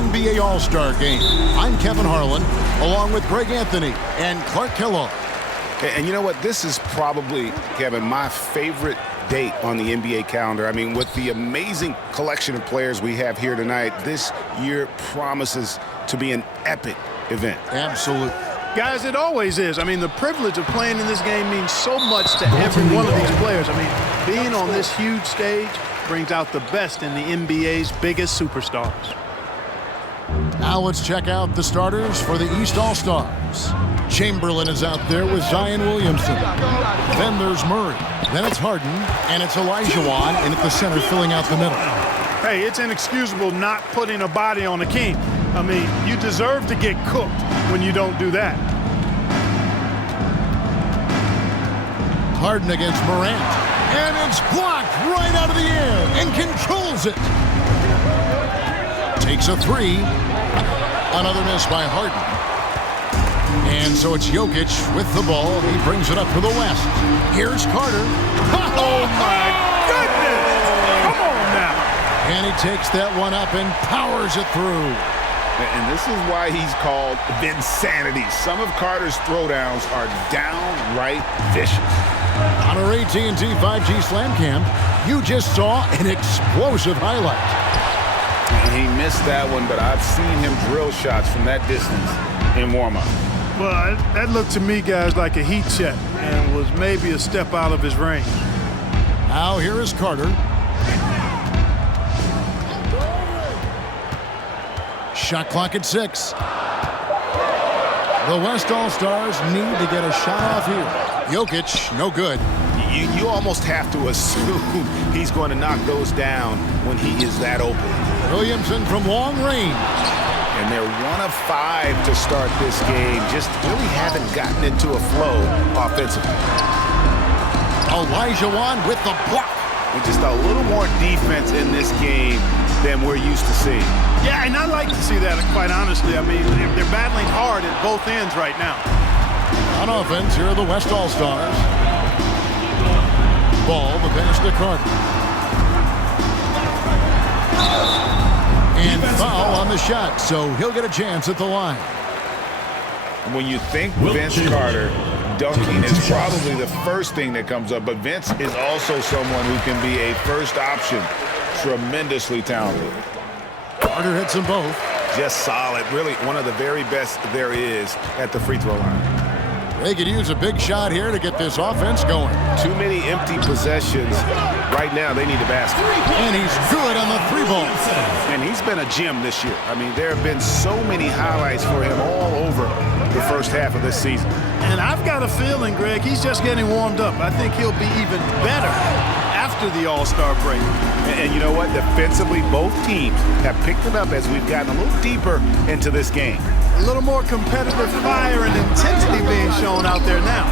NBA All-Star Game. I'm Kevin Harlan, along with Greg Anthony and Clark Kellogg. And you know what? This is probably, Kevin, my favorite date on the NBA calendar. I mean, with the amazing collection of players we have here tonight, this year promises to be an epic event. Absolutely. Guys, it always is. I mean, the privilege of playing in this game means so much to every one of these players. I mean, being on this huge stage brings out the best in the NBA's biggest superstars. Now let's check out the starters for the East All-Stars. Chamberlain is out there with Zion Williamson. Then there's Murray. Then it's Harden, and it's Olajuwon in at the center filling out the middle. Hey, it's inexcusable not putting a body on a king. I mean, you deserve to get cooked when you don't do that. Harden against Morant. And it's blocked right out of the air and controls it. Takes a three. Another miss by Harden. And so it's Jokic with the ball. He brings it up to the west. Here's Carter. Oh, my goodness! Come on now. And he takes that one up and powers it through. And this is why he's called Vinsanity. Some of Carter's throwdowns are downright vicious. On our AT&T 5G Slam Cam, you just saw an explosive highlight. He missed that one, but I've seen him drill shots from that distance in warm-up. Well, that looked to me, guys, like a heat check and was maybe a step out of his range. Now here is Carter. Shot clock at 6. The West All-Stars need to get a shot off here. Jokic, no good. You almost have to assume he's going to knock those down when he is that open. Williamson from long range. And they're 1 of 5 to start this game. Just really haven't gotten into a flow offensively. Olajuwon with the block. And just a little more defense in this game than we're used to seeing. Yeah, and I like to see that, quite honestly. I mean, they're battling hard at both ends right now. On offense, here are the West All-Stars. Ball, the pass to Carter. And foul on the shot, so he'll get a chance at the line. When you think Vince Carter, dunking is probably the first thing that comes up, but Vince is also someone who can be a first option. Tremendously talented. Carter hits them both. Just solid. Really one of the very best there is at the free throw line. They could use a big shot here to get this offense going. Too many empty possessions. Right now, they need a basket. And he's good on the 3-ball. And he's been a gem this year. I mean, there have been so many highlights for him all over the first half of this season. And I've got a feeling, Greg, he's just getting warmed up. I think he'll be even better after the All-Star break. And you know what? Defensively, both teams have picked it up as we've gotten a little deeper into this game. A little more competitive fire and intensity being shown out there now.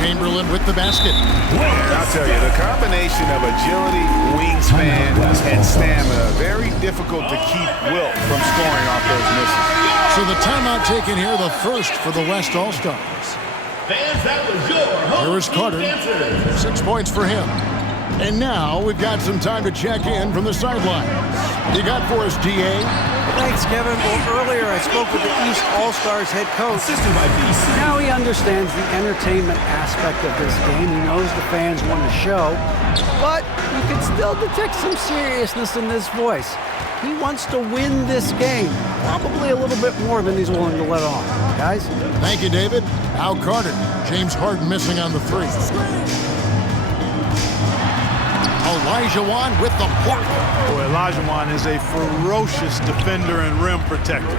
Chamberlain with the basket. And I'll tell you, the combination of agility, wingspan, and stamina, very difficult to keep Wilt from scoring off those misses. So the timeout taken here, the first for the West All-Stars. Here is Carter. 6 points for him. And now we've got some time to check in from the sidelines. You got for us, DA? Thanks, Kevin. Well, earlier I spoke with the East All-Stars head coach. Now he understands the entertainment aspect of this game. He knows the fans want to show. But you can still detect some seriousness in this voice. He wants to win this game. Probably a little bit more than he's willing to let on. Guys? Thank you, David. Now Carter. James Harden missing on the 3. Olajuwon with the block. Boy, Olajuwon is a ferocious defender and rim protector.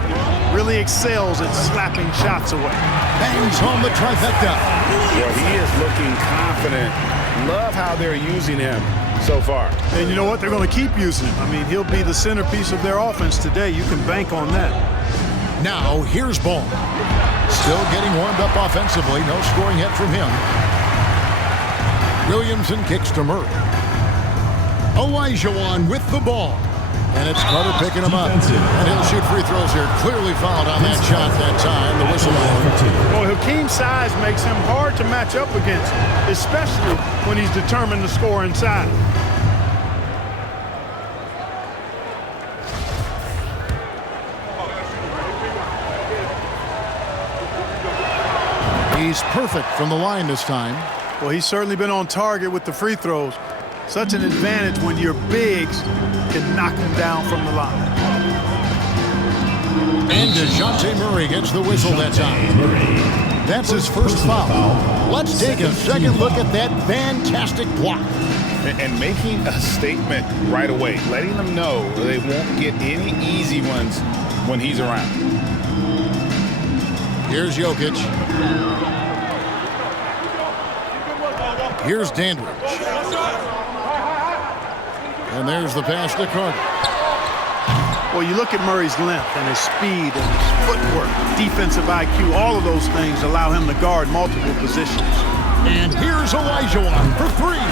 Really excels at slapping shots away. Bangs home the trifecta. Well, he is looking confident. Love how they're using him so far. And you know what? They're going to keep using him. I mean, he'll be the centerpiece of their offense today. You can bank on that. Now, here's Ball. Still getting warmed up offensively. No scoring yet from him. Williamson kicks to Murray. Olajuwon with the ball. And it's Carter picking him up. And he'll shoot free throws here. Clearly fouled on that shot that time. The whistle blown. Well, Hakeem's size makes him hard to match up against, especially when he's determined to score inside. He's perfect from the line this time. Well, he's certainly been on target with the free throws. Such an advantage when your bigs can knock him down from the line. And DeJounte Murray gets the whistle that time. That's his first foul. Let's take a second look at that fantastic block. And making a statement right away, letting them know they won't get any easy ones when he's around. Here's Jokic. Here's Dandridge. And there's the pass to Carter. Well, you look at Murray's length and his speed and his footwork, defensive IQ, all of those things allow him to guard multiple positions. And here's Olajuwon for three.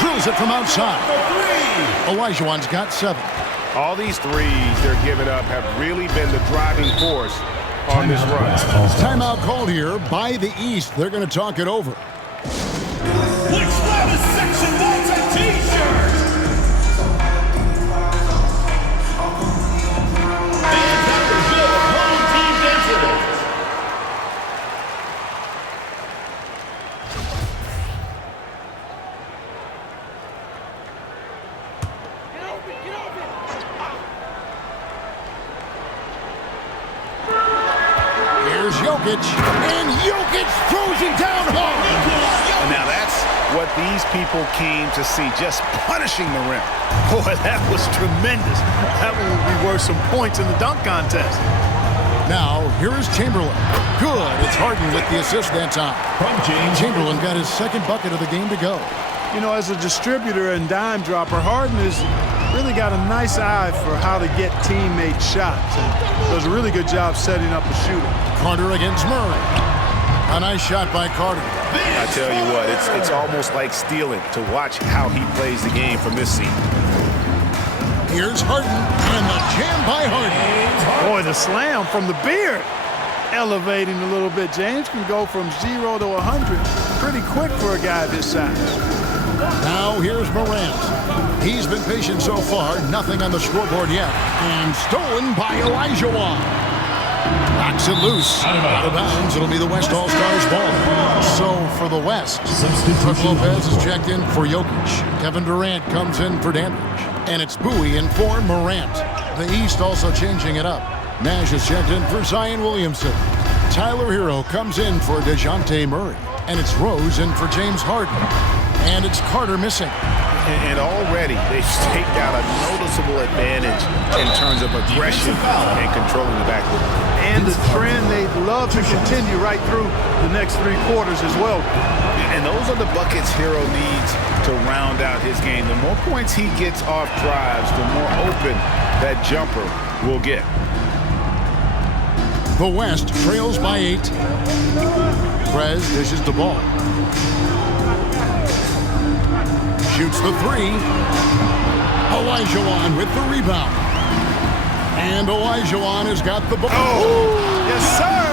Drills it from outside. Olajuwon's got 7. All these threes they're giving up have really been the driving force on this run. Timeout called here by the East. They're going to talk it over. Which one is Section Volta T-shirt? Here's Jokic, and Jokic throws it down hard. And now that's what these people came to see, just punishing the rim. Boy, that was tremendous. That one would be worth some points in the dunk contest. Now, here is Chamberlain. Good. It's Harden with the assist that time. Chamberlain got his second bucket of the game to go. You know, as a distributor and dime dropper, Harden has really got a nice eye for how to get teammate shots and does a really good job setting up a shooter. Carter against Murray. A nice shot by Carter. I tell you what, it's almost like stealing to watch how he plays the game from this seat. Here's Harden, and the jam by Harden. Boy, the slam from the beard. Elevating a little bit. James can go from 0 to 100 pretty quick for a guy this size. Now here's Morant. He's been patient so far, nothing on the scoreboard yet. And stolen by Olajuwon. Knocks it loose. Out of bounds. It'll be the West All-Stars ball. So for the West, Brook Lopez is checked in for Jokic. Kevin Durant comes in for Dandridge. And it's Bowie in for Morant. The East also changing it up. Nash is checked in for Zion Williamson. Tyler Hero comes in for DeJounte Murray. And it's Rose in for James Harden. And it's Carter missing. And already they've staked out a noticeable advantage in terms of aggression and controlling the backcourt. And the trend they'd love to continue right through the next 3 quarters as well. And those are the buckets Hero needs to round out his game. The more points he gets off drives, the more open that jumper will get. The West trails by 8. Prez dishes the ball. Shoots the 3. Olajuwon with the rebound. And Olajuwon has got the ball. Oh, yes, sir.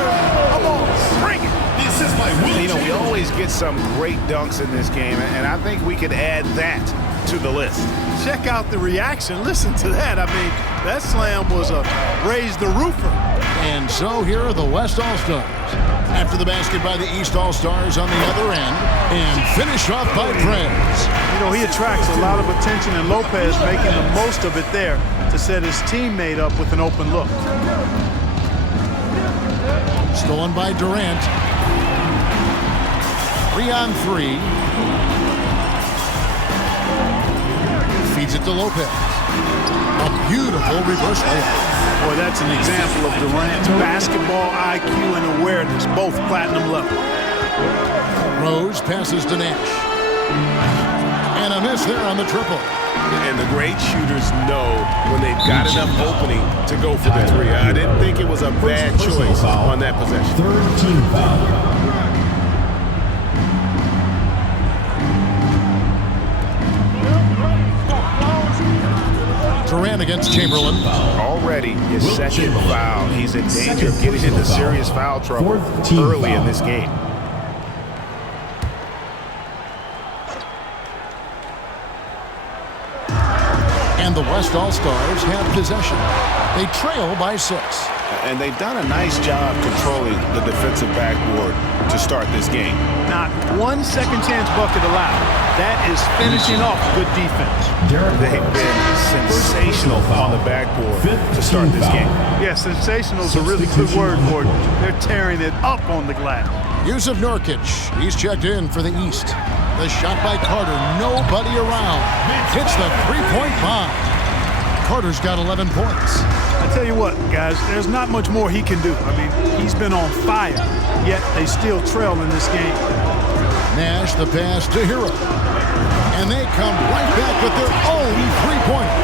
Come on, bring it. This is my Wilt. You know, we always get some great dunks in this game, and I think we could add that to the list. Check out the reaction. Listen to that. I mean, that slam was a raise the roofer. And so here are the West All-Stars. After the basket by the East All-Stars on the other end. And finish off by Prez. You know, he attracts a lot of attention, and Lopez making the most of it there to set his teammate up with an open look. Stolen by Durant. 3-on-3. Feeds it to Lopez. A beautiful reverse layup. Boy, that's an example of Durant's basketball IQ and awareness, both platinum level. Rose passes to Nash. And a miss there on the triple. And the great shooters know when they've got enough opening to go for the 3. I didn't think it was a bad choice on that possession. 3rd team foul. Durant against Chamberlain. Already his second foul. He's in danger of getting into serious foul trouble early in this game. And the West All-Stars have possession. They trail by 6. And they've done a nice job controlling the defensive backboard to start this game. Not one second chance bucket allowed. That is finishing off good defense. They've been sensational on the backboard to start this game. Yeah, sensational is a really good word for it. They're tearing it up on the glass. Yusuf Nurkic, he's checked in for the East. The shot by Carter, nobody around. Hits the three-point bomb. Carter's got 11 points. I tell you what, guys, there's not much more he can do. I mean, he's been on fire, yet they still trail in this game. Nash, the pass to Hero. And they come right back with their own three-pointer.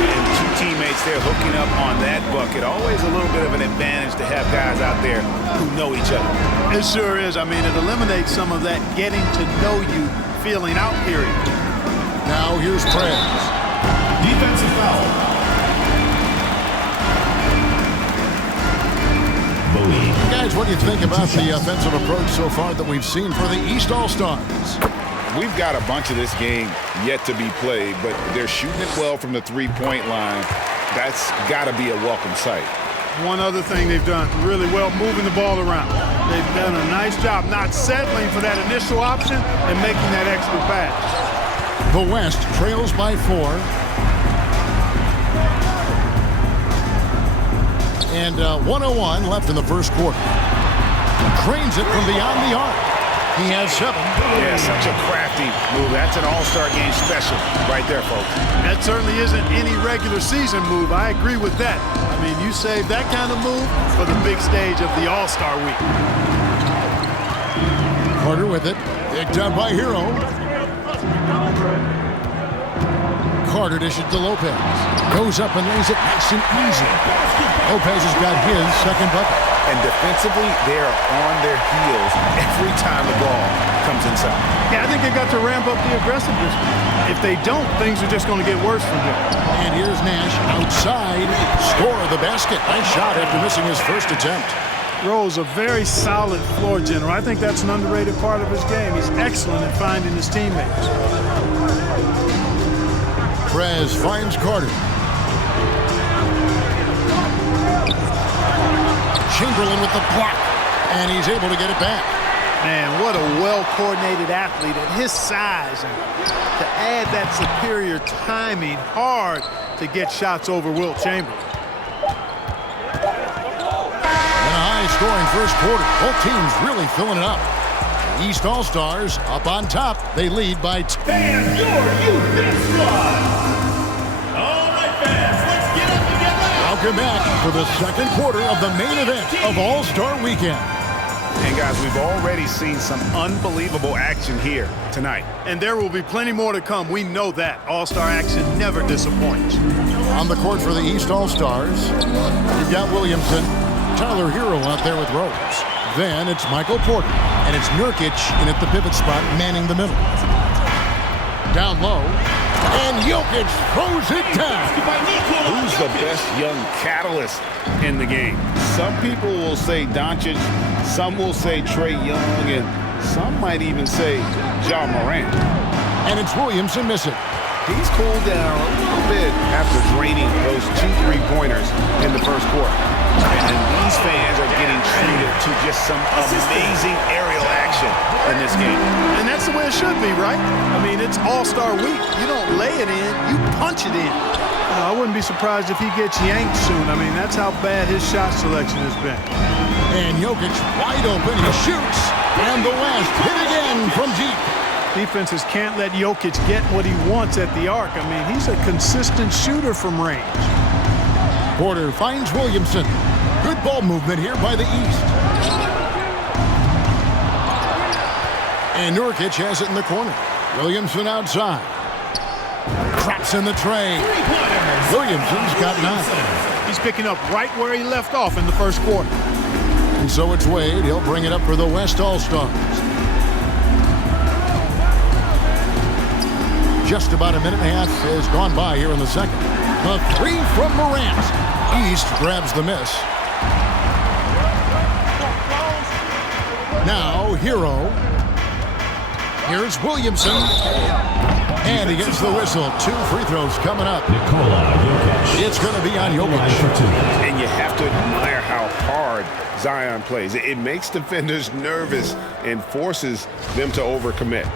And two teammates there hooking up on that bucket. Always a little bit of an advantage to have guys out there who know each other. It sure is. I mean, it eliminates some of that getting to know you feeling out period. Now here's Prez. Defensive foul. Guys, what do you think about the offensive approach so far that we've seen for the East All-Stars? We've got a bunch of this game yet to be played, but they're shooting it well from the three-point line. That's got to be a welcome sight. One other thing they've done really well, moving the ball around. They've done a nice job not settling for that initial option and making that extra pass. The West trails by 4. And 1:01 left in the first quarter. Cranes it from beyond the arc. He has 7. Yeah, such a crafty move. That's an all-star game special right there, folks. That certainly isn't any regular season move. I agree with that. I mean, you save that kind of move for the big stage of the All-Star week. Carter with it. Picked up by Hero. Carter dishes to Lopez. Goes up and lays it nice and easy. Lopez has got his second bucket. And defensively, they are on their heels every time the ball comes inside. Yeah, I think they got to ramp up the aggressiveness. If they don't, things are just going to get worse from here. And here's Nash outside. Score of the basket. Nice shot after missing his first attempt. Rowe's a very solid floor general. I think that's an underrated part of his game. He's excellent at finding his teammates. Prez finds Carter. Chamberlain with the block, and he's able to get it back. Man, what a well-coordinated athlete at his size. And to add that superior timing, hard to get shots over Wilt Chamberlain. And a high-scoring first quarter. Both teams really filling it up. The East All-Stars up on top. They lead by 10. And your youth squad. All right, fans, let's get up and get loud. Welcome back for the second quarter of the main event of All-Star Weekend. And guys, we've already seen some unbelievable action here tonight. And there will be plenty more to come. We know that. All-Star action never disappoints. On the court for the East All-Stars, you've got Williamson, Tyler Hero out there with Rose. Then it's Michael Porter, and it's Nurkic in at the pivot spot, manning the middle. Down low, and Jokic throws it down. Who's the best young catalyst in the game? Some people will say Doncic, some will say Trae Young, and some might even say Ja Morant. And it's Williamson missing. He's cooled down a little bit after draining those 2 3-pointers in the first quarter. And these fans are getting treated to just some amazing aerial action in this game. And that's the way it should be, right? I mean, it's All-Star week. You don't lay it in, you punch it in. I wouldn't be surprised if he gets yanked soon. I mean, that's how bad his shot selection has been. And Jokic wide open, he shoots, and the West hit again from deep. Defenses can't let Jokic get what he wants at the arc. I mean, he's a consistent shooter from range. Porter finds Williamson. Good ball movement here by the East. And Nurkic has it in the corner. Williamson outside. Traps in the tray. Williamson's got 9. He's picking up right where he left off in the first quarter. And so it's Wade. He'll bring it up for the West All-Stars. Just about a minute and a half has gone by here in the second. The 3 from Morant. East grabs the miss. Now Hero. Here's Williamson. And he gets the whistle. 2 free throws coming up. Nikola Jokic. It's going to be on Jokic. And you have to Zion plays. It makes defenders nervous and forces them to overcommit.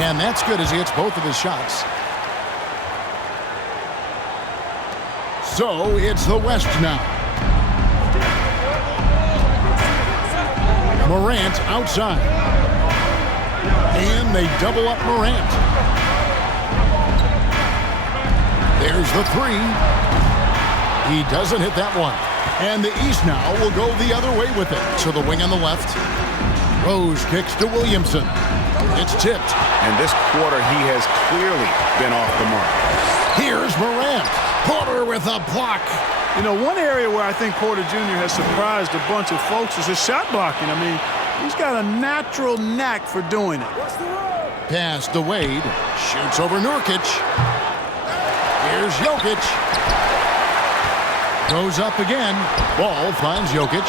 And that's good as he hits both of his shots. So it's the West now. Morant outside. And they double up Morant. There's the three. He doesn't hit that one. And the East now will go the other way with it. So the wing on the left. Rose kicks to Williamson. It's tipped. And this quarter, he has clearly been off the mark. Here's Morant. Porter with a block. You know, one area where I think Porter Jr. has surprised a bunch of folks is his shot blocking. I mean, he's got a natural knack for doing it. Pass to Wade. Shoots over Nurkic. Here's Jokic. Goes up again. Ball finds Jokic.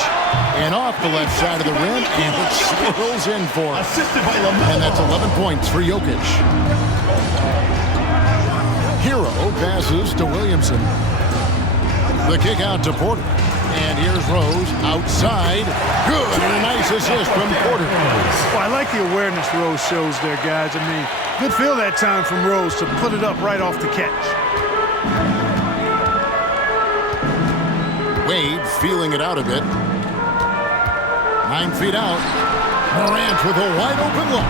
And off the left side of the rim. And it swirls in for him. And that's 11 points for Jokic. Hero passes to Williamson. The kick out to Porter. And here's Rose outside. Good. And a nice assist from Porter. Well, I like the awareness Rose shows there, guys. I mean, good feel that time from Rose to put it up right off the catch. Wade feeling it out a bit. 9 feet out. Morant with a wide open look.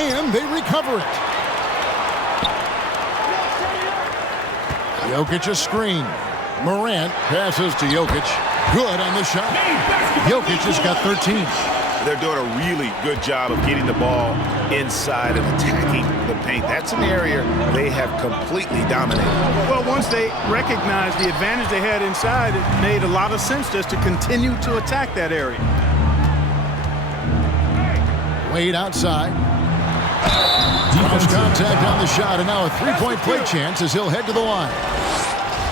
And they recover it. Jokic a screen. Morant passes to Jokic. Good on the shot. Jokic has got 13. They're doing a really good job of getting the ball inside and attacking the paint. That's an area they have completely dominated. Well, once they recognized the advantage they had inside, it made a lot of sense just to continue to attack that area. Wade outside. Cross contact on the shot, and now a three-point play chance as he'll head to the line.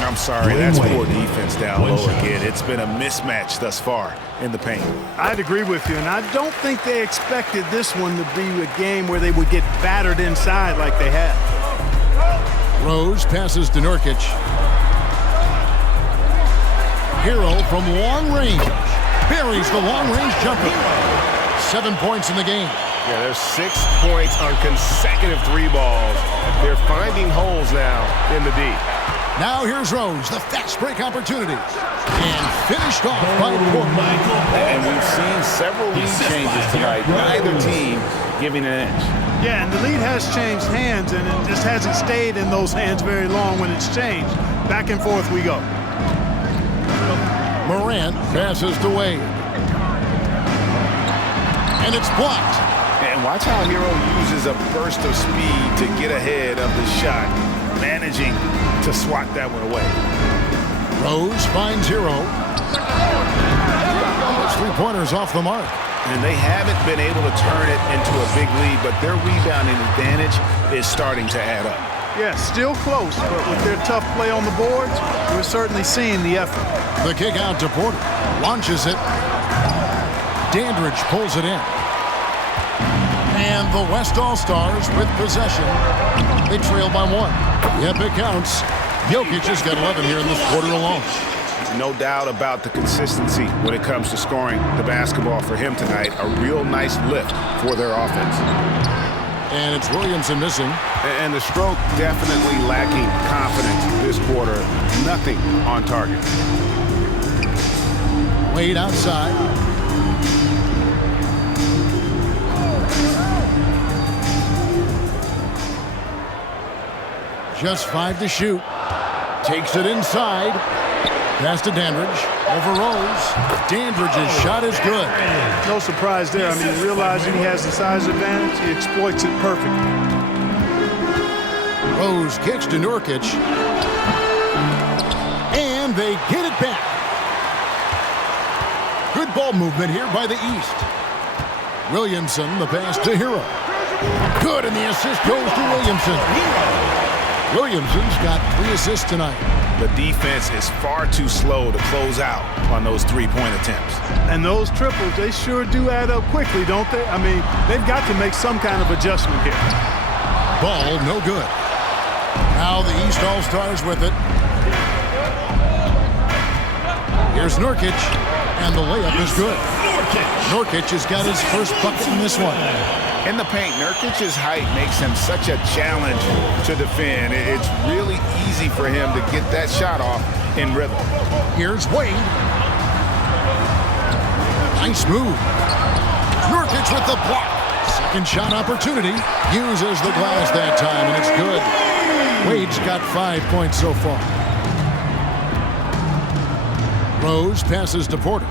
I'm sorry, that's poor defense down low again. It's been a mismatch thus far in the paint. I'd agree with you, and I don't think they expected this one to be a game where they would get battered inside like they have. Rose passes to Nurkic. Hero from long range. Buries the long-range jumper. 7 points in the game. Yeah, there's 6 points on consecutive three balls. They're finding holes now in the D. Now here's Rose, the fast break opportunity. And finished off by Porter. And we've seen several lead changes tonight. Neither team giving an inch. Yeah, and the lead has changed hands, and it just hasn't stayed in those hands very long when it's changed. Back and forth we go. Morant passes to Wade. And it's blocked. And watch how Hero uses a burst of speed to get ahead of the shot, managing to swat that one away. Rose finds Hero. Those three-pointers off the mark. And they haven't been able to turn it into a big lead, but their rebounding advantage is starting to add up. Yeah, still close, but with their tough play on the boards, we're certainly seeing the effort. The kick out to Porter. Launches it. Dandridge pulls it in. And the West All-Stars with possession. They trail by 1. Yep, it counts. Jokic has got 11 here in this quarter alone. No doubt about the consistency when it comes to scoring the basketball for him tonight. A real nice lift for their offense. And it's Williamson missing. And the stroke definitely lacking confidence this quarter. Nothing on target. Wade outside. Just 5 to shoot. Takes it inside. Pass to Dandridge. Over Rose. Dandridge's shot is good. No surprise there. I mean, realizing he has the size advantage, he exploits it perfectly. Rose kicks to Nurkic. And they get it back. Good ball movement here by the East. Williamson, the pass to Hero. Good, and the assist goes to Williamson. Williamson's got 3 assists tonight. The defense is far too slow to close out on those three-point attempts. And those triples, they sure do add up quickly, don't they? I mean, they've got to make some kind of adjustment here. Ball no good. Now the East All-Stars with it. Here's Nurkic, and the layup is good. Nurkic has got his first bucket in this one. In the paint, Nurkic's height makes him such a challenge to defend. It's really easy for him to get that shot off in rhythm. Here's Wade. Nice move. Nurkic with the block. Second shot opportunity. Uses the glass that time, and it's good. Wade's got 5 points so far. Rose passes to Porter.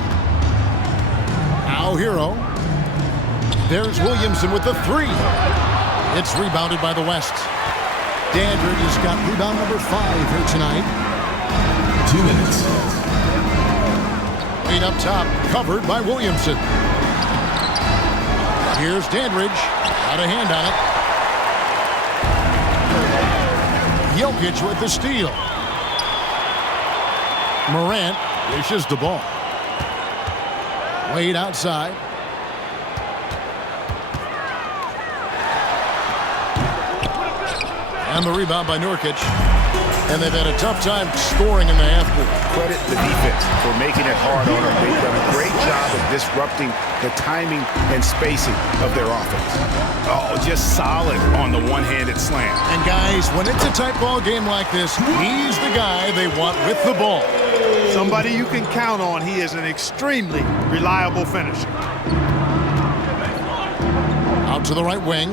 Now Hero. There's Williamson with the three. It's rebounded by the West. Dandridge has got rebound number 5 here tonight. 2 minutes. Wade up top, covered by Williamson. Here's Dandridge. Got a hand on it. Jokic with the steal. Morant dishes the ball. Wade outside. And the rebound by Nurkic. And they've had a tough time scoring in the half court. Credit the defense for making it hard on them. They've done a great job of disrupting the timing and spacing of their offense. Oh, just solid on the one-handed slam. And guys, when it's a tight ball game like this, he's the guy they want with the ball. Somebody you can count on. He is an extremely reliable finisher. Out to the right wing.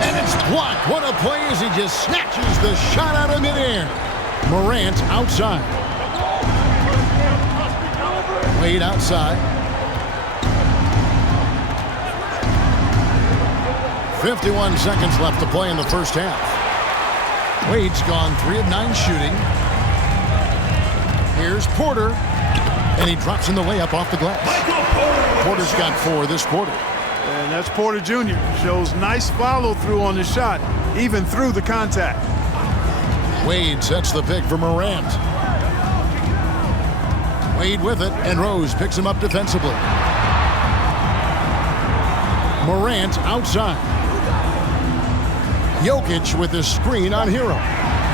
And it's blocked. What a play as he just snatches the shot out of midair. Morant outside. Wade outside. 51 seconds left to play in the first half. Wade's gone 3 of 9 shooting. Here's Porter. And he drops in the layup off the glass. Porter's got 4 this quarter. And that's Porter Jr. Shows nice follow-through on the shot, even through the contact. Wade sets the pick for Morant. Wade with it, and Rose picks him up defensively. Morant outside. Jokic with the screen on Hero.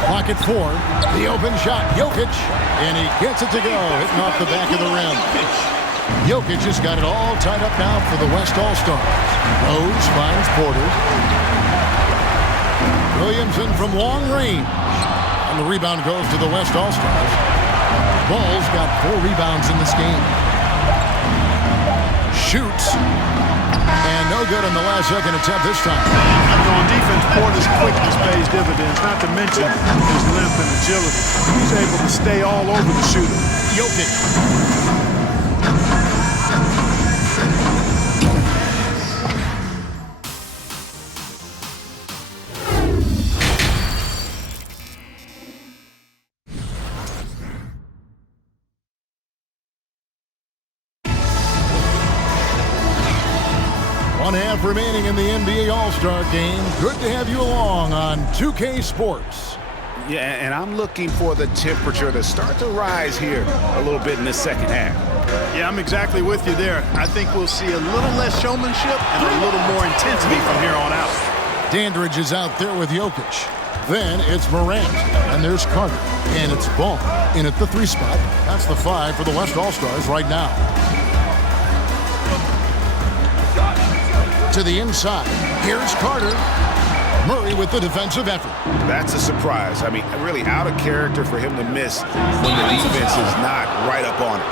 Clock at 4. The open shot, Jokic, and he gets it to go, hitting off the back of the rim. Jokic has got it all tied up now for the West All-Stars. Rose finds Porter. Williamson from long range. And the rebound goes to the West All-Stars. Ball's got 4 rebounds in this game. Shoots. And no good on the last second attempt this time. On defense, Porter's quickness pays dividends, not to mention his length and agility. He's able to stay all over the shooter. Jokic. One half remaining in the NBA All-Star Game. Good to have you along on 2K Sports. Yeah, and I'm looking for the temperature to start to rise here a little bit in the second half. Yeah, I'm exactly with you there. I think we'll see a little less showmanship and a little more intensity from here on out. Dandridge is out there with Jokic. Then it's Morant, and there's Carter. And it's Ball in at the 3 spot. That's the 5 for the West All-Stars right now. To the inside. Here's Carter. Murray with the defensive effort. That's a surprise. I mean, really out of character for him to miss when the defense is not right up on it.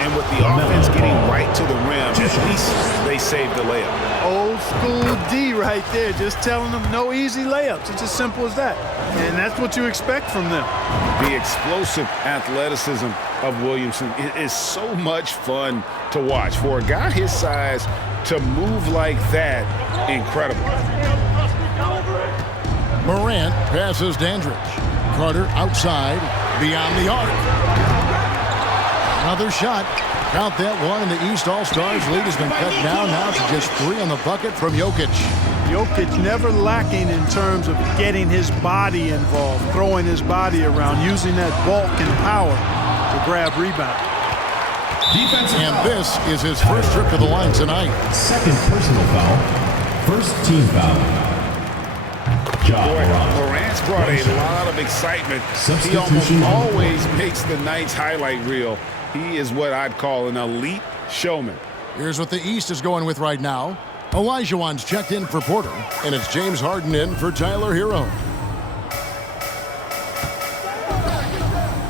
And with the offense getting right to the rim, at least they saved the layup. Old school D right there, just telling them no easy layups. It's as simple as that. And that's what you expect from them. The explosive athleticism of Williamson is so much fun to watch. For a guy his size to move like that, incredible. Morant passes Dandridge. Carter outside, beyond the arc. Another shot. Count that one, and the East All-Stars lead has been cut down now to just 3 on the bucket from Jokic. Jokic never lacking in terms of getting his body involved, throwing his body around, using that bulk and power to grab rebound. And this is his first trip to the line tonight. Second personal foul. First team foul. Boy, Morant's brought a lot of excitement. He almost always makes the night's highlight reel. He is what I'd call an elite showman. Here's what the East is going with right now. Olajuwon's checked in for Porter, and it's James Harden in for Tyler Hero.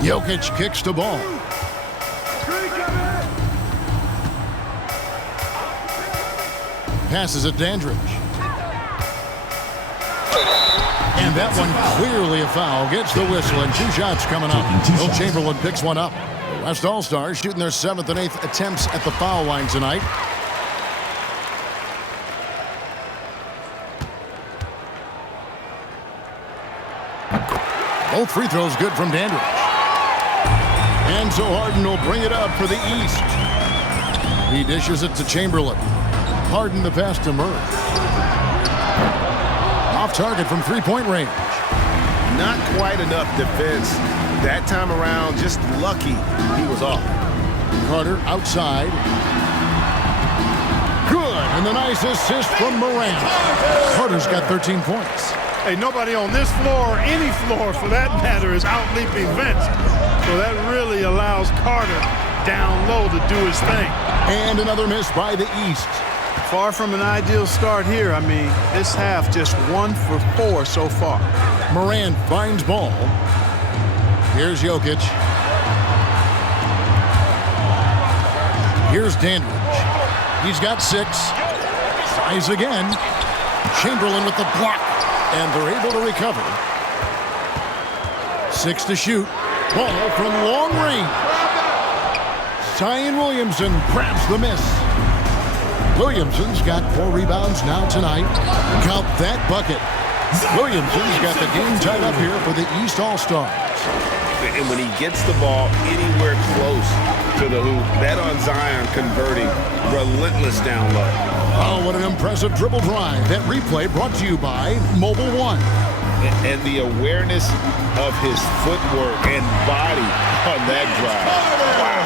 Jokic kicks the ball. Passes it Dandridge. And that one clearly a foul. Gets the whistle, and 2 shots coming up. Wilt Chamberlain picks one up. The West All-Stars shooting their 7th and 8th attempts at the foul line tonight. Both free throws good from Dandridge. And so Harden will bring it up for the East. He dishes it to Chamberlain. Harden the pass to Murray. Off target from three-point range. Not quite enough defense. That time around, just lucky he was off. Carter outside. Good, and the nice assist from Morant. Carter's got 13 points. Hey, nobody on this floor, or any floor for that matter, is out-leaping Vince. So that really allows Carter down low to do his thing. And another miss by the East. Far from an ideal start here. I mean, this half just 1 for 4 so far. Morant finds ball. Here's Jokic. Here's Dandridge. He's got 6. Tries again. Chamberlain with the block. And they're able to recover. 6 to shoot. Ball from long range. Zion Williamson grabs the miss. Williamson's got 4 rebounds now tonight. Count that bucket. Williamson's got the game tied up here for the East All-Stars. And when he gets the ball anywhere close to the hoop, that on Zion converting, relentless down low. Oh, what an impressive dribble drive. That replay brought to you by Mobile One. And the awareness of his footwork and body on that drive. Wow.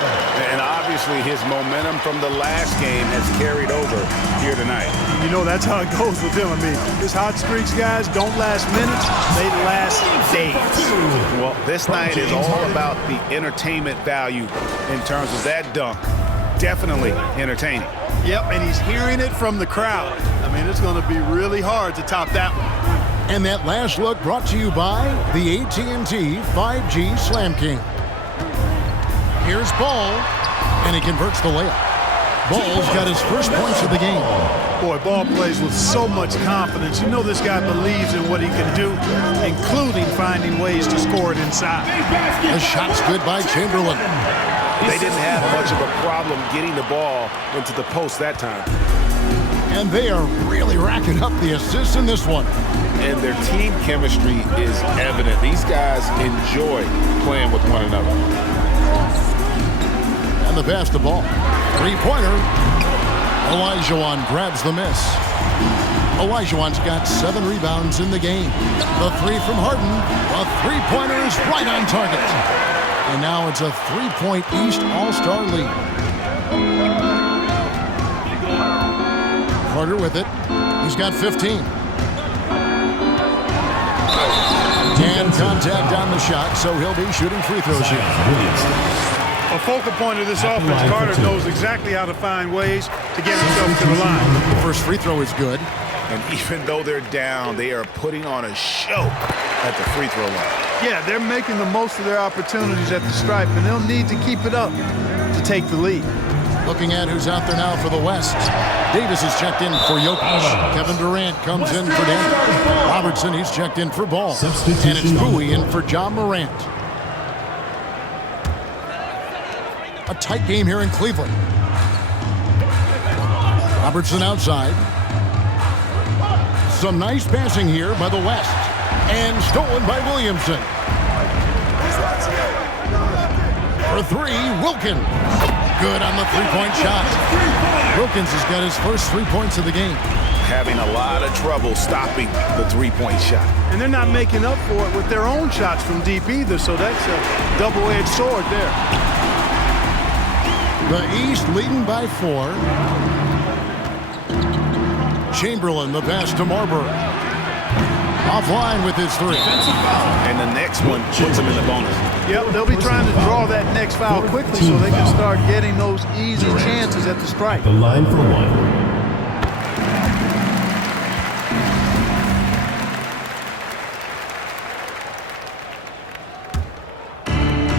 And obviously his momentum from the last game has carried over here tonight. You know, that's how it goes with him. I mean, his hot streaks, guys, don't last minutes. They last days. Well, this night is all about the entertainment value in terms of that dunk. Definitely entertaining. Yep, and he's hearing it from the crowd. I mean, it's going to be really hard to top that one. And that last look brought to you by the AT&T 5G Slam King. Here's Ball, and he converts the layup. Ball's got his first points of the game. Boy, Ball plays with so much confidence. You know this guy believes in what he can do, including finding ways to score it inside. The shot's good by Chamberlain. They didn't have much of a problem getting the ball into the post that time. And they are really racking up the assists in this one. And their team chemistry is evident. These guys enjoy playing with one another. And the pass to Ball. Three-pointer. Olajuwon grabs the miss. Olajuwon's got 7 rebounds in the game. The 3 from Harden. The three-pointer is right on target. And now it's a 3-point East All-Star lead. Carter with it. He's got 15. And contact on the shot, so he'll be shooting free throws here. A focal point of this offense, Carter knows exactly how to find ways to get himself to the line. The first free throw is good. And even though they're down, they are putting on a show at the free throw line. Yeah, they're making the most of their opportunities at the stripe, and they'll need to keep it up to take the lead. Looking at who's out there now for the West. Davis is checked in for Jokic. Kevin Durant comes in for Denver. Robertson, he's checked in for Ball. And it's Bowie in for John Morant. A tight game here in Cleveland. Robertson outside. Some nice passing here by the West. And stolen by Williamson. For 3, Wilkins. Good on the three-point shot. Wilkins has got his first 3 points of the game. Having a lot of trouble stopping the three-point shot. And they're not making up for it with their own shots from deep either, so that's a double-edged sword there. The East leading by 4. Chamberlain, the pass to Marbury. Offline with his 3. And the next one puts him in the bonus. Yep, they'll be trying to draw that next foul quickly so they can start getting those easy chances at the strike. The line for 1.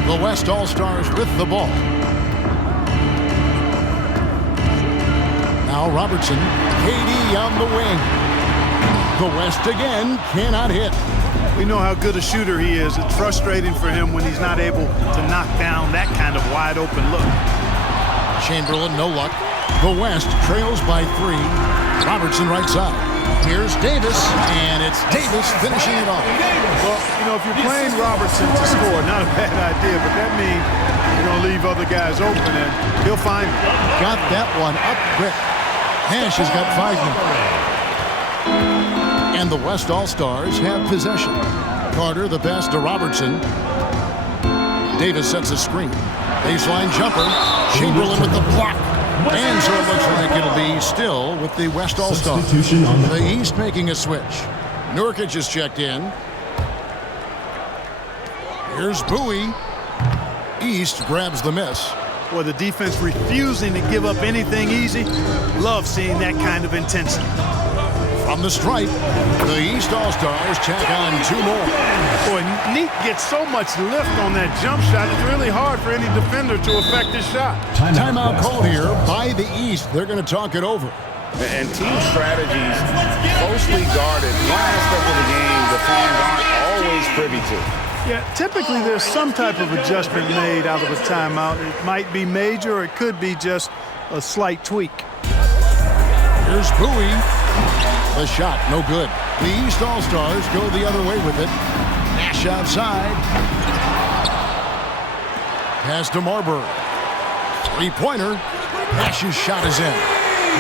The West All-Stars with the ball. Now Robertson, KD on the wing. The West again cannot hit. We know how good a shooter he is. It's frustrating for him when he's not able to knock down that kind of wide open look. Chamberlain, no luck. The West trails by 3. Robertson right side. Here's Davis, and it's Davis finishing it off. Well, you know, if you're playing Robertson to score, not a bad idea, but that means you're going to leave other guys open, and he'll find it. Got that one up quick. Nash has got 5 now. And the West All-Stars have possession. Carter the pass to Robertson. Davis sets a screen. Baseline jumper. Chamberlain with the block. And so it looks like it'll be still with the West All-Stars. The East making a switch. Nurkic is checked in. Here's Bowie. East grabs the miss. Boy, the defense refusing to give up anything easy. Love seeing that kind of intensity. From the stripe, the East All-Stars check on 2 more. Boy, Neat gets so much lift on that jump shot, it's really hard for any defender to affect his shot. Timeout called here by the East. They're going to talk it over. And team strategies closely guarded. One aspect of the game the fans aren't always privy to. Yeah, typically there's some type of adjustment made out of a timeout. It might be major, or it could be just a slight tweak. Here's Bowie. The shot, no good. The East All-Stars go the other way with it. Nash outside. Pass to Marbury. 3-pointer. Nash's shot is in.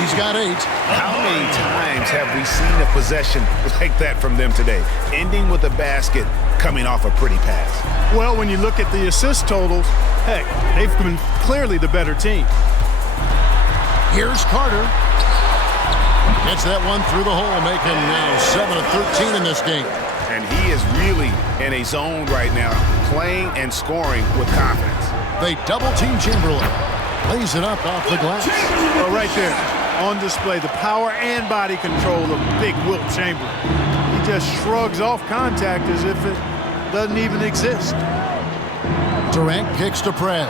He's got 8. How many times have we seen a possession like that from them today? Ending with a basket, coming off a pretty pass. Well, when you look at the assist totals, heck, they've been clearly the better team. Here's Carter. Gets that one through the hole, making now 7 of 13 in this game. And he is really in a zone right now, playing and scoring with confidence. They double-team Chamberlain. Lays it up off the glass. Well, right there, on display, the power and body control of big Wilt Chamberlain. He just shrugs off contact as if it doesn't even exist. Durant kicks to Prez.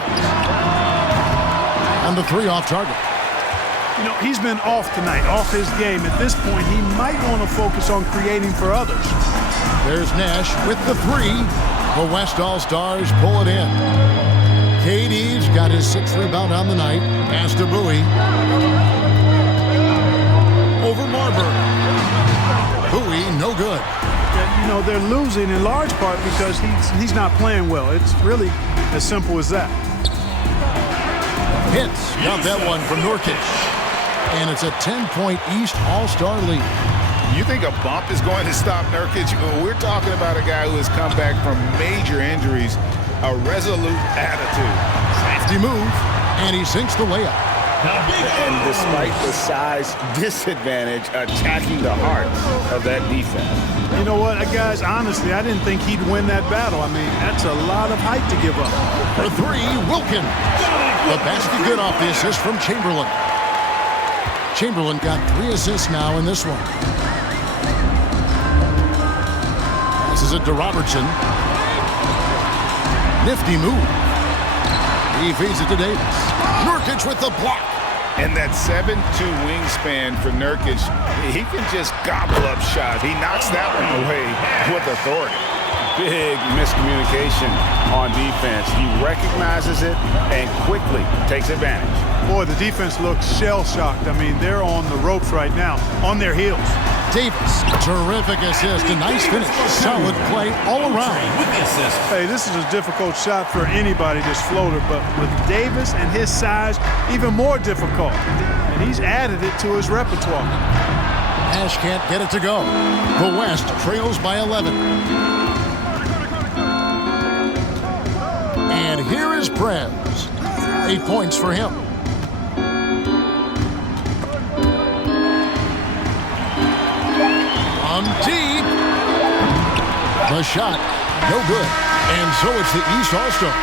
And the 3 off target. You know, he's been off tonight, off his game. At this point, he might want to focus on creating for others. There's Nash with the 3. The West All-Stars pull it in. KD's got his 6th rebound on the night. Pass to Bowie. Over Marbury. Bowie, no good. You know, they're losing in large part because he's not playing well. It's really as simple as that. Hits. Got that one from Nurkic. And it's a 10-point East All-Star lead. You think a bump is going to stop Nurkic? We're talking about a guy who has come back from major injuries, a resolute attitude. Safety move, and he sinks the layup. And despite the size disadvantage, attacking the heart of that defense. You know what, guys, honestly, I didn't think he'd win that battle. I mean, that's a lot of height to give up. For 3, Wilkins. The basket good off the assist from Chamberlain. Chamberlain got 3 assists now in this one. Passes it to Robertson. Nifty move. He feeds it to Davis. Nurkic with the block. And that 7'2" wingspan for Nurkic, he can just gobble up shots. He knocks that one away with authority. Big miscommunication on defense. He recognizes it and quickly takes advantage. Boy, the defense looks shell-shocked. I mean, they're on the ropes right now, on their heels. Davis, terrific assist, a nice finish. Solid play all around. Hey, this is a difficult shot for anybody, this floater, but with Davis and his size, even more difficult. And he's added it to his repertoire. Nash can't get it to go. The West trails by 11. And here is Prez. 8 points for him. From deep. The shot, no good. And so it's the East All-Stars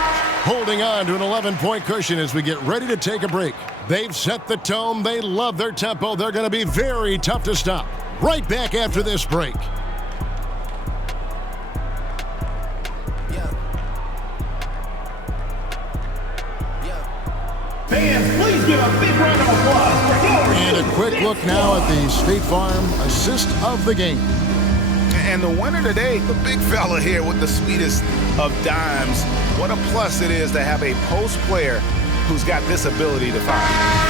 holding on to an 11-point cushion as we get ready to take a break. They've set the tone. They love their tempo. They're going to be very tough to stop. Right back after this break. Fans, please give a big round of applause for your... And a quick look now at the State Farm assist of the game. And the winner today, the big fella here with the sweetest of dimes. What a plus it is to have a post player who's got this ability to find.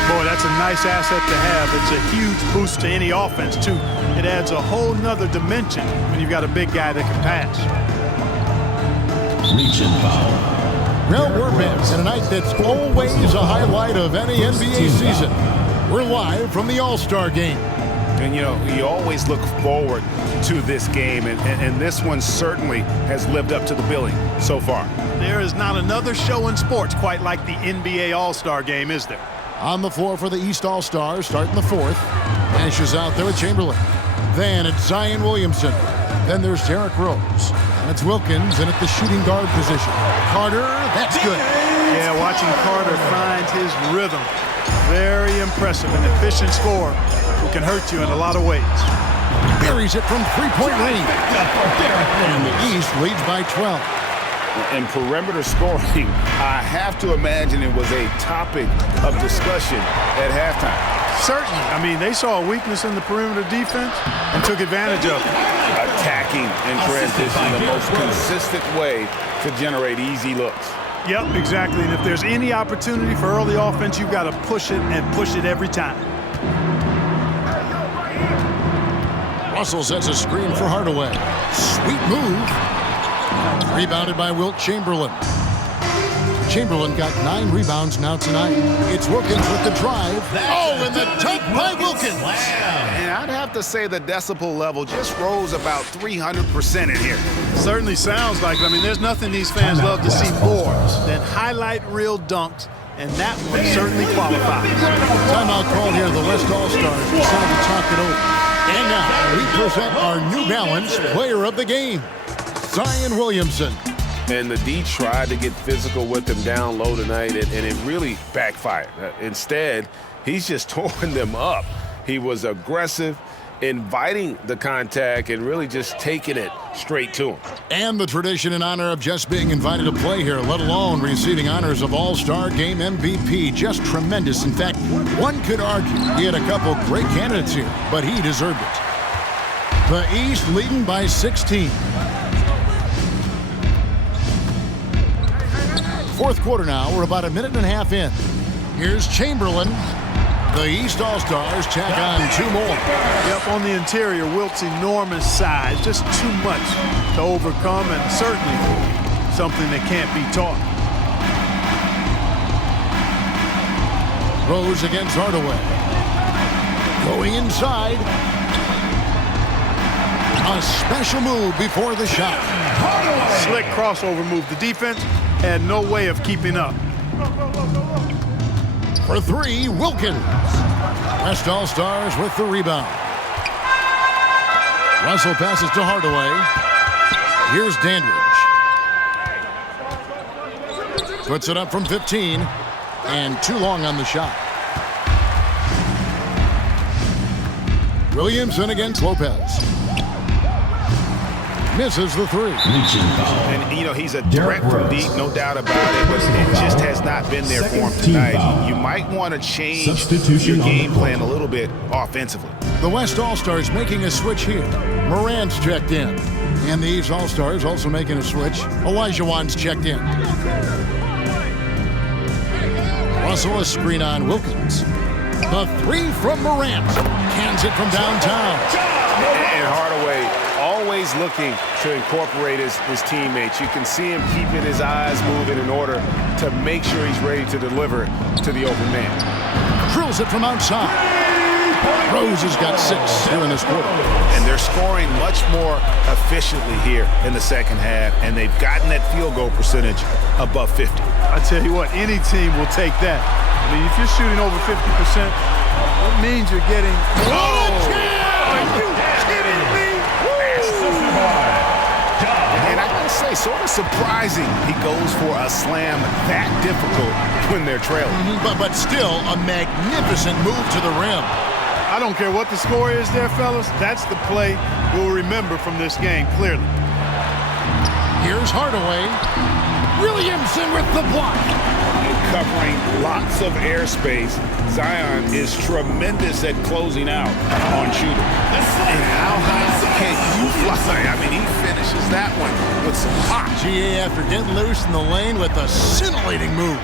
Boy, that's a nice asset to have. It's a huge boost to any offense, too. It adds a whole nother dimension when you've got a big guy that can pass. Reach and foul. Well, we're back at a night that's always a highlight of any NBA season. We're live from the All-Star game. And, you know, you always look forward to this game, and this one certainly has lived up to the billing so far. There is not another show in sports quite like the NBA All-Star game, is there? On the floor for the East All-Stars, starting the fourth. Nash is out there with Chamberlain. Then it's Zion Williamson. Then there's Derrick Rose. And it's Wilkins in at the shooting guard position. Carter, that's good. Yeah, watching Carter find his rhythm. Very impressive, an efficient scorer who can hurt you in a lot of ways. Buries it from three-point range. And the East leads by 12. And perimeter scoring, I have to imagine it was a topic of discussion at halftime. Certainly. I mean, they saw a weakness in the perimeter defense and took advantage of it. Attacking in transition, the most consistent way to generate easy looks. Yep, exactly. And if there's any opportunity for early offense, you've got to push it and push it every time. Russell sets a screen for Hardaway. Sweet move. Rebounded by Wilt Chamberlain. Chamberlain got 9 rebounds now tonight. It's Wilkins with the drive. Oh, and the dunk by Wilkins. And I'd have to say the decibel level just rose about 300% in here. Certainly sounds like it. I mean, there's nothing these fans love to see more than highlight reel dunks, and that one certainly qualifies. Timeout called here. The West All-Stars decide to talk it over. And now we present our New Balance player of the game, Zion Williamson. And the D tried to get physical with him down low tonight, and it really backfired. Instead, he's just torn them up. He was aggressive, inviting the contact, and really just taking it straight to him. And the tradition and honor of just being invited to play here, let alone receiving honors of All-Star Game MVP. Just tremendous. In fact, one could argue he had a couple great candidates here, but he deserved it. The East leading by 16. Fourth quarter now. We're about a minute and a half in. Here's Chamberlain. The East All-Stars tack on 2 more. Yep, on the interior, Wilt's enormous size, just too much to overcome, and certainly something that can't be taught. Rose against Hardaway. Going inside. A special move before the shot. Slick crossover move. The defense had no way of keeping up. For 3, Wilkins. West All-Stars with the rebound. Russell passes to Hardaway. Here's Dandridge. Puts it up from 15. And too long on the shot. Williamson against Lopez. Misses the 3. And, you know, he's a threat from deep, no doubt about it, but it just has not been there for him tonight. You might want to change your game plan a little bit offensively. The West All-Stars making a switch here. Morant's checked in. And the East All-Stars also making a switch. Olajuwon's checked in. Russell a screen on Wilkins. The 3 from Morant. Cans it from downtown. And Hardaway always looking to incorporate his teammates. You can see him keeping his eyes moving in order to make sure he's ready to deliver to the open man. Drills it from outside. Rose has got 6 here in this quarter. And they're scoring much more efficiently here in the second half, and they've gotten that field goal percentage above 50. I tell you what, any team will take that. I mean, if you're shooting over 50%, that means you're getting... Are you kidding me? say, sort of surprising he goes for a slam that difficult when they're trailing. But still a magnificent move to the rim. I don't care what the score is there, fellas. That's the play we'll remember from this game, clearly. Here's Hardaway. Williamson with the block. Covering lots of airspace, Zion is tremendous at closing out on shooters. And how high can you fly? I mean, he finishes that one with some pop. GA after getting loose in the lane with a scintillating move.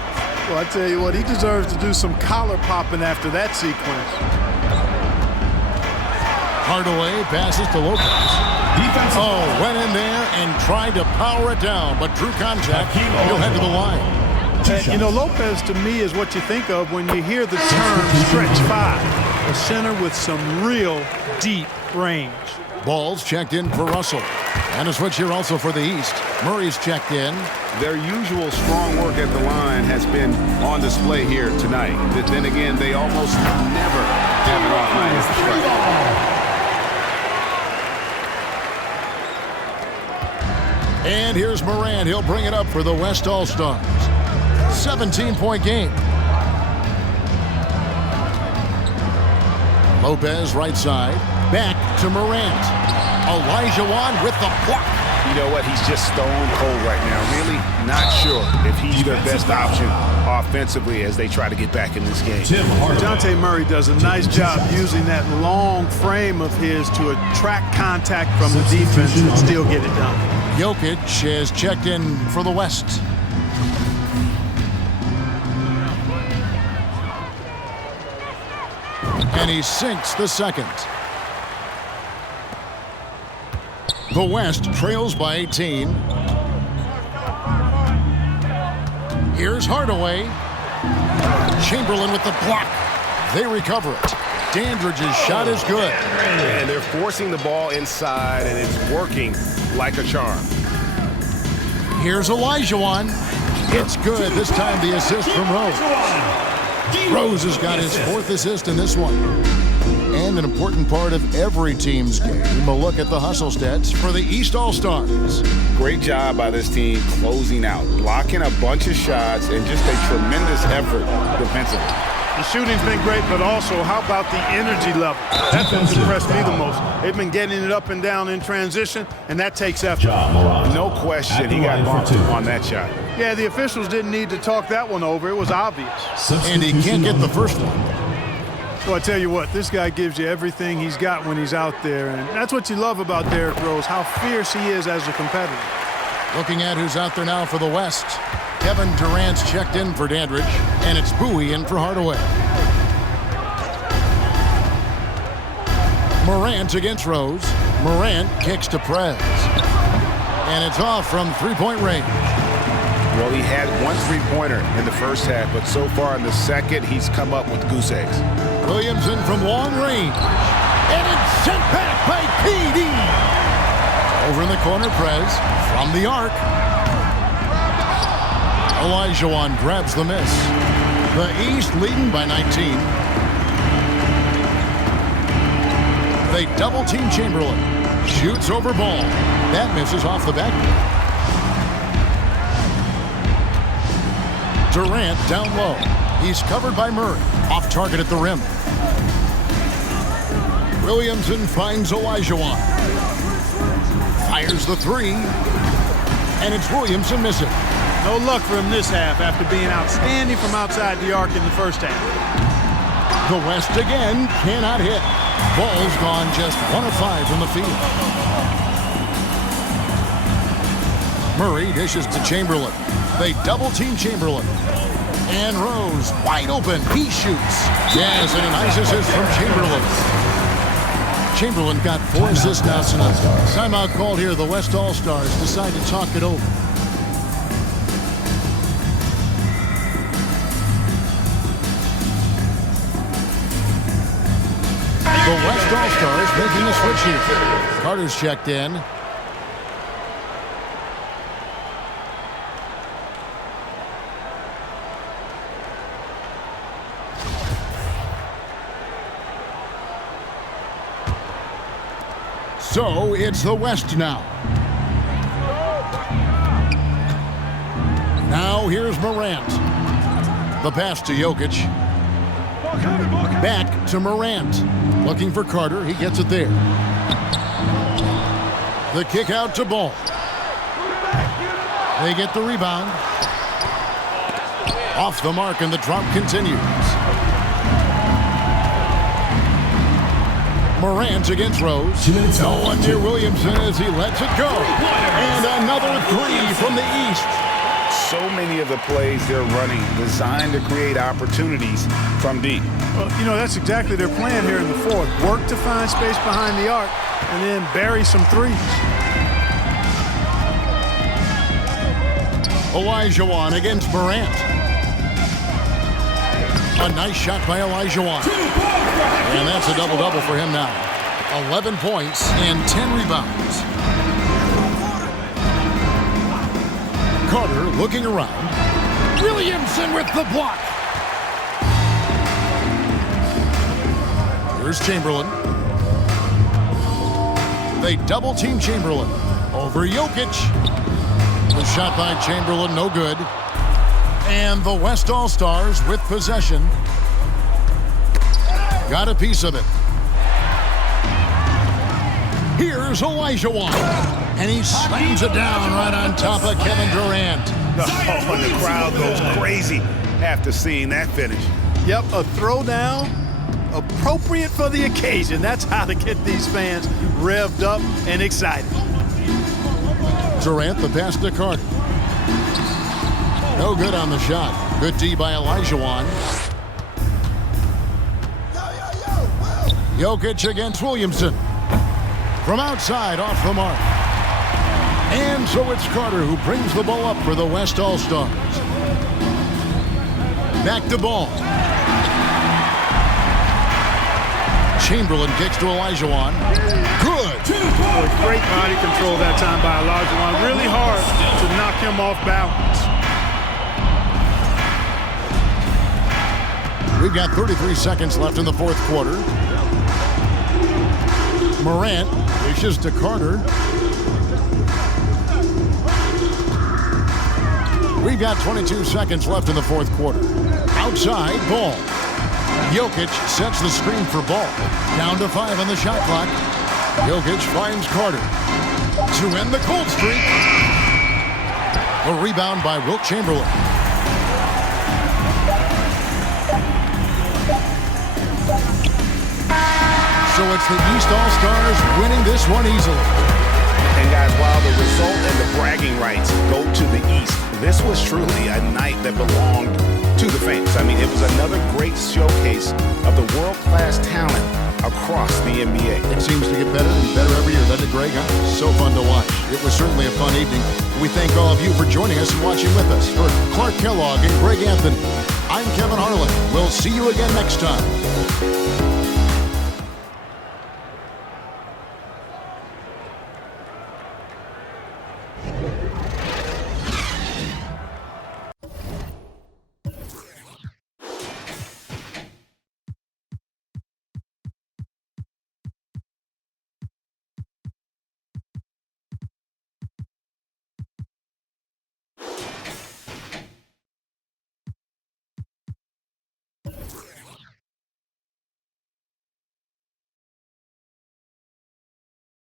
Well, I tell you what, he deserves to do some collar popping after that sequence. Hardaway passes to Lopez. Oh, went in there and tried to power it down, but drew contact. He'll head to the line. You know, Lopez to me is what you think of when you hear the term stretch five. A center with some real deep range. Ball's checked in for Russell. And a switch here also for the East. Murray's checked in. Their usual strong work at the line has been on display here tonight. But then again, they almost never have an off night at the stripe. And here's Morant. He'll bring it up for the West All-Stars. 17-point game. Lopez right side. Back to Morant. Olajuwon with the block. You know what? He's just stone cold right now. Really not sure if he's their best option offensively as they try to get back in this game. Dejounte Murray does a nice job using that long frame of his to attract contact from the defense and still get it done. Jokic has checked in for the West. And he sinks the second. The West trails by 18. Here's Hardaway. Chamberlain with the block. They recover it. Dandridge's shot is good. And they're forcing the ball inside, and it's working like a charm. Here's Olajuwon. It's good. This time the assist from Rose. Rose has got his fourth assist in this one. And an important part of every team's game. A look at the hustle stats for the East All-Stars. Great job by this team closing out, blocking a bunch of shots, and just a tremendous effort defensively. The shooting's been great, but also how about the energy level? That's what's impressed me the most. They've been getting it up and down in transition, and that takes effort. No question he got bumped on that shot. Yeah, the officials didn't need to talk that one over. It was obvious. And he can't get the first one. Well, I tell you what, this guy gives you everything he's got when he's out there, and that's what you love about Derrick Rose, how fierce he is as a competitor. Looking at who's out there now for the West. Kevin Durant's checked in for Dandridge, and it's Bowie in for Hardaway. Morant against Rose. Morant kicks to Prez. And it's off from three-point range. Well, he had one three-pointer in the first half, but so far in the second, he's come up with goose eggs. Williamson from long range. And it's sent back by PD. Over in the corner, Prez from the arc. Olajuwon grabs the miss. The East leading by 19. They double-team Chamberlain. Shoots over ball. That misses off the backboard. Durant down low. He's covered by Murray. Off target at the rim. Williamson finds Olajuwon. Fires the three. And it's Williamson missing. No luck for him this half after being outstanding from outside the arc in the first half. The West again cannot hit. Ball's gone just 1 of 5 from the field. Murray dishes to Chamberlain. They double-team Chamberlain. And Rose wide open. He shoots. Yes, and a nice assist from Chamberlain. Chamberlain got 4 assists now tonight. Timeout called here. The West All-Stars decide to talk it over. The West All-Stars making the switch here. Carter's checked in. So it's the West now. So here's Morant. The pass to Jokic. Back to Morant. Looking for Carter. He gets it there. The kick out to Ball. They get the rebound. Off the mark, and the drop continues. Morant against Rose. No one near Williamson as he lets it go. And another three from the East. So many of the plays they're running designed to create opportunities from deep. Well, you know, that's exactly their plan here in the fourth. Work to find space behind the arc and then bury some threes. Olajuwon against Morant. A nice shot by Olajuwon. And that's a double-double for him now. 11 points and 10 rebounds. Carter looking around. Williamson with the block. Here's Chamberlain. They double-team Chamberlain over Jokic. The shot by Chamberlain, no good. And the West All-Stars with possession. Got a piece of it. Here's Olajuwon. And he slams it down right on top of Kevin Durant. Oh, and the crowd goes crazy after seeing that finish. Yep, a throwdown appropriate for the occasion. That's how to get these fans revved up and excited. Durant, the pass to Carter. No good on the shot. Good D by Olajuwon. Jokic against Williamson. From outside, off the mark. And so it's Carter who brings the ball up for the West All-Stars. Back to Ball. Chamberlain kicks to Olajuwon. Good. Great body control that time by Olajuwon. Really hard to knock him off balance. We've got 33 seconds left in the fourth quarter. Morant dishes to Carter. We've got 22 seconds left in the fourth quarter. Outside, Ball. Jokic sets the screen for Ball. Down to 5 on the shot clock. Jokic finds Carter to end the cold streak. A rebound by Wilt Chamberlain. So it's the East All-Stars winning this one easily. And guys, while the result and the bragging rights go to the East, this was truly a night that belonged to the fans. I mean, it was another great showcase of the world-class talent across the NBA. It seems to get better and better every year, doesn't it, Greg? So fun to watch. It was certainly a fun evening. We thank all of you for joining us and watching with us. For Clark Kellogg and Greg Anthony, I'm Kevin Harlan. We'll see you again next time.